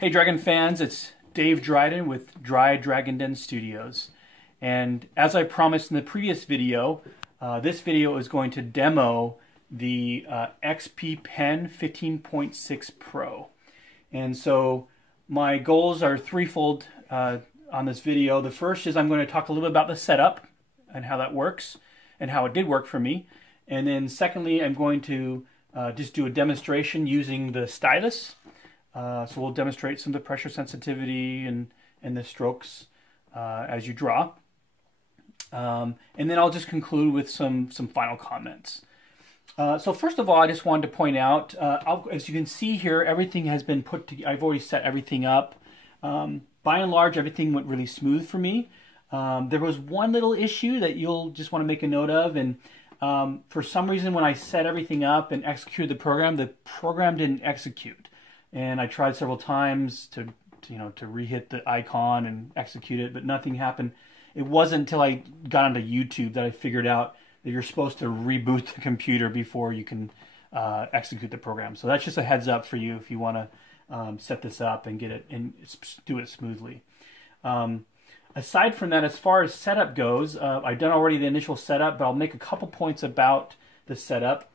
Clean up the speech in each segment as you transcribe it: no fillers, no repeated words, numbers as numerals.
Hey Dragon fans, it's Dave Dryden with Dry Dragon Den Studios. And as I promised in the previous video, this video is going to demo the XP Pen 15.6 Pro. And so my goals are threefold on this video. The first is I'm going to talk a little bit about the setup and how that works and how it did work for me. And then secondly, I'm going to just do a demonstration using the stylus. So we'll demonstrate some of the pressure sensitivity and the strokes as you draw. And then I'll just conclude with some final comments. So first of all, I just wanted to point out, as you can see here, everything has been put together. I've already set everything up. By and large, everything went really smooth for me. There was one little issue that you'll just want to make a note of, and for some reason when I set everything up and executed the program didn't execute. And I tried several times to re-hit the icon and execute it, but nothing happened. It wasn't until I got onto YouTube that I figured out that you're supposed to reboot the computer before you can execute the program. So that's just a heads up for you if you want to set this up and get it and do it smoothly. Aside from that, as far as setup goes, I've done already the initial setup, but I'll make a couple points about the setup.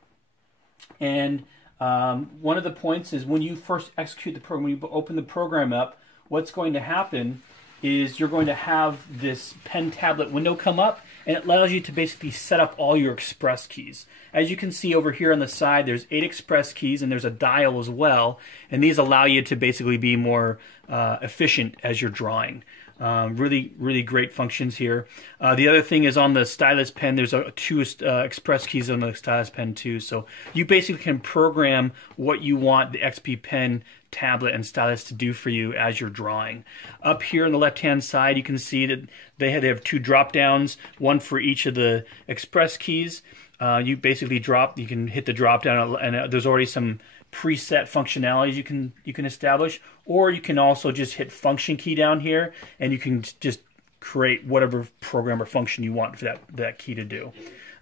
And one of the points is when you first execute the program, when you open the program up, what's going to happen is you're going to have this pen tablet window come up, and it allows you to basically set up all your express keys. As you can see over here on the side, there's 8 express keys and there's a dial as well, and these allow you to basically be more efficient as you're drawing. Really great functions here. The other thing is on the stylus pen, there's 2 express keys on the stylus pen too. So you basically can program what you want the XP Pen tablet and stylus to do for you as you're drawing. Up here on the left hand side, you can see that they have 2 drop downs, one for each of the express keys. You basically you can hit the drop down, and there's already some preset functionalities you can establish, or you can also just hit function key down here and you can just create whatever program or function you want for that key to do.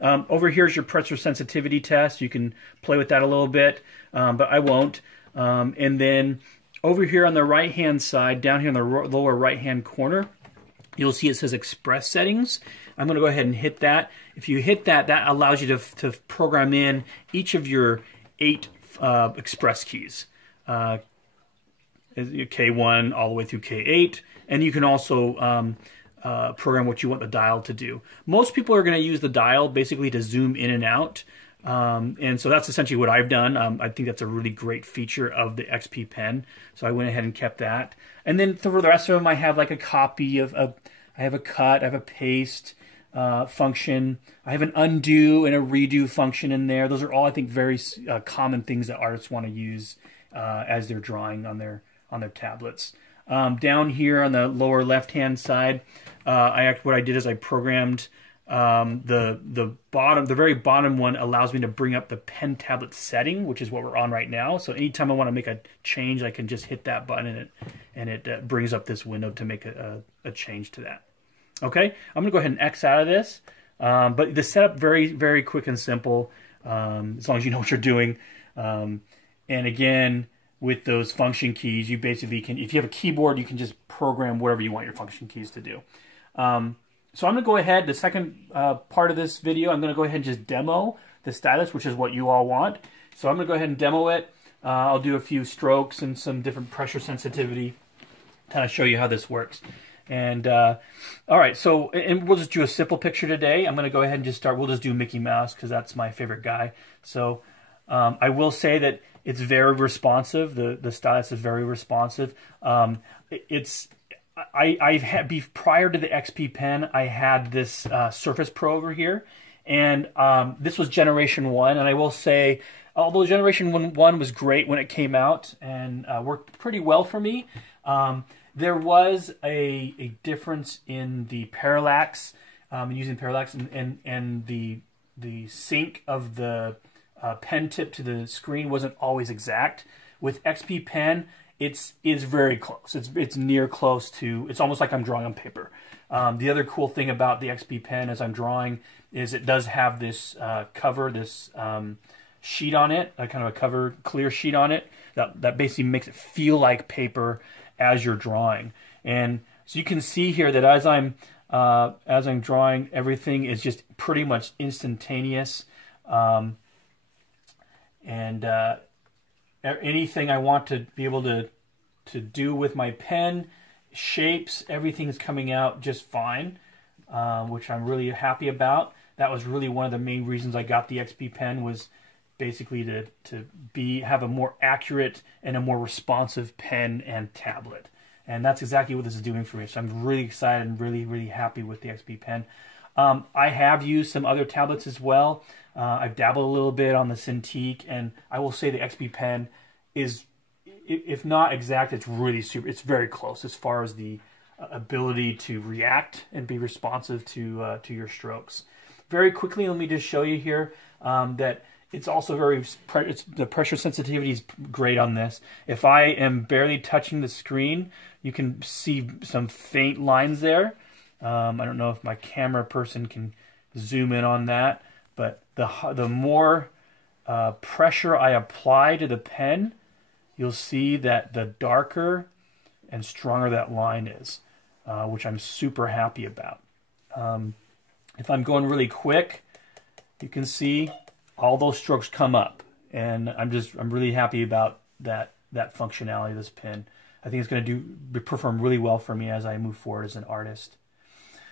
Over here is your pressure sensitivity test. You can play with that a little bit, but I won't. And then over here on the right hand side, down here in the lower right hand corner, you'll see it says express settings. I'm going to go ahead and hit that. If you hit that, that allows you to program in each of your 8 express keys, K1 all the way through K8, and you can also program what you want the dial to do. Most people are going to use the dial basically to zoom in and out, and so that's essentially what I've done. I think that's a really great feature of the XP Pen, so I went ahead and kept that. And then for the rest of them, I have like a copy of I have a cut, I have a paste function. I have an undo and a redo function in there. Those are all, I think, very common things that artists want to use as they're drawing on their tablets. Down here on the lower left-hand side, what I did is I programmed the very bottom one allows me to bring up the pen tablet setting, which is what we're on right now. So anytime I want to make a change, I can just hit that button and it brings up this window to make a change to that. Okay, I'm going to go ahead and X out of this, but the setup very quick and simple, as long as you know what you're doing. And again, with those function keys, you basically can, if you have a keyboard, you can just program whatever you want your function keys to do. So I'm going to go ahead, the second part of this video, I'm going to go ahead and just demo the stylus, which is what you all want. So I'm going to go ahead and demo it. I'll do a few strokes and some different pressure sensitivity, kind of show you how this works. And all right, so and we'll just do a simple picture today. I'm going to go ahead and just start. We'll just do Mickey Mouse because that's my favorite guy. So I will say that it's very responsive. The stylus is very responsive. I've had prior to the XP Pen, I had this Surface Pro over here, and this was Generation 1. And I will say, although Generation 1 was great when it came out and worked pretty well for me, there was a difference in the parallax, using parallax, and the sync of the pen tip to the screen wasn't always exact. With XP Pen, it's very close. It's near close to. It's almost like I'm drawing on paper. The other cool thing about the XP Pen as I'm drawing is it does have this cover, this sheet on it, a kind of a cover clear sheet on it, that basically makes it feel like paper as you're drawing. And so you can see here that as I'm drawing, everything is just pretty much instantaneous. Anything I want to be able to do with my pen, shapes, everything is coming out just fine, which I'm really happy about. That was really one of the main reasons I got the XP Pen, was basically to have a more accurate and a more responsive pen and tablet. And that's exactly what this is doing for me. So I'm really excited and really, really happy with the XP Pen. I have used some other tablets as well. I've dabbled a little bit on the Cintiq, and I will say the XP Pen is, if not exact, it's really super. It's very close as far as the ability to react and be responsive to your strokes. Very quickly, let me just show you here that it's also the pressure sensitivity is great on this. If I am barely touching the screen, you can see some faint lines there. I don't know if my camera person can zoom in on that, but the more pressure I apply to the pen, you'll see that the darker and stronger that line is, which I'm super happy about. If I'm going really quick, you can see all those strokes come up, and I'm really happy about that functionality of this pen. I think it's going to perform really well for me as I move forward as an artist.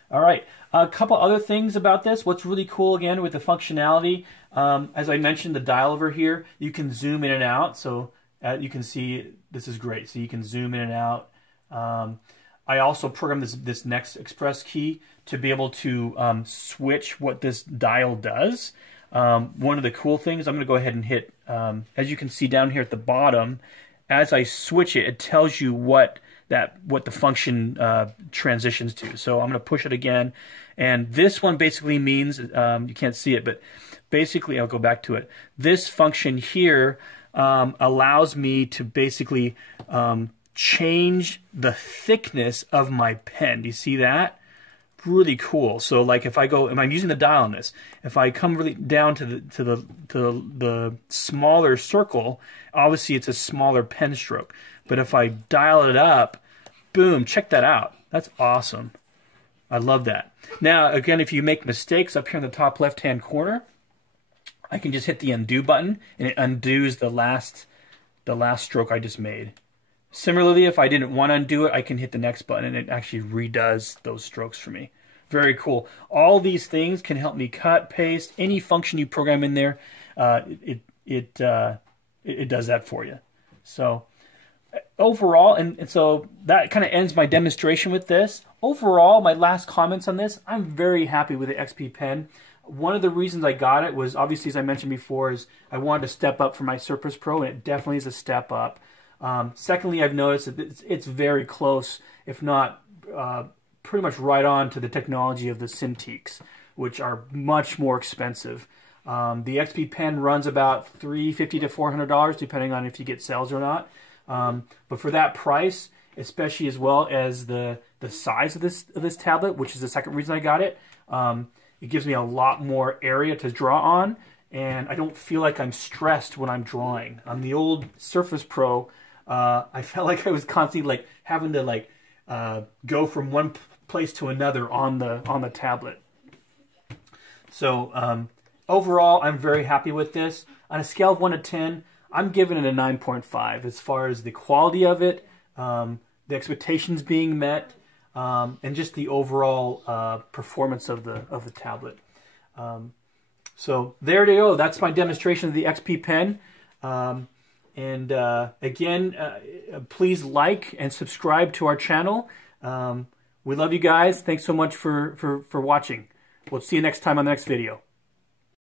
All right, a couple other things about this. What's really cool, again, with the functionality, as I mentioned, the dial over here, you can zoom in and out. So you can see this is great. So you can zoom in and out. I also programmed this Next Express key to be able to switch what this dial does. One of the cool things, I'm going to go ahead and hit, as you can see down here at the bottom, as I switch it, it tells you what the function transitions to. So I'm going to push it again, and this one basically means, you can't see it, but basically, I'll go back to it. This function here allows me to basically change the thickness of my pen. Do you see that? Really cool. So like if I go, and I'm using the dial on this, if I come really down to the smaller circle, obviously it's a smaller pen stroke. But if I dial it up, boom, check that out. That's awesome. I love that. Now, again, if you make mistakes up here in the top left-hand corner, I can just hit the undo button, and it undoes the last stroke I just made. Similarly, if I didn't want to undo it, I can hit the next button, and it actually redoes those strokes for me. Very cool. All these things can help me cut, paste, any function you program in there. It does that for you. So overall, and so that kind of ends my demonstration with this. Overall, my last comments on this, I'm very happy with the XP Pen. One of the reasons I got it was, obviously, as I mentioned before, is I wanted to step up from my Surface Pro, and it definitely is a step up. Secondly, I've noticed that it's very close, if not pretty much right on to the technology of the Cintiqs, which are much more expensive. The XP Pen runs about $350 to $400, depending on if you get sales or not. But for that price, especially as well as the size of this tablet, which is the second reason I got it, it gives me a lot more area to draw on, and I don't feel like I'm stressed when I'm drawing. On the old Surface Pro, I felt like I was constantly like having to go from one place to another on the tablet. So overall, I'm very happy with this. On a scale of 1 to 10, I'm giving it a 9.5 as far as the quality of it, the expectations being met, and just the overall performance of the tablet. So there you go. That's my demonstration of the XP Pen. Again, please like and subscribe to our channel. We love you guys. Thanks so much for watching. We'll see you next time on the next video.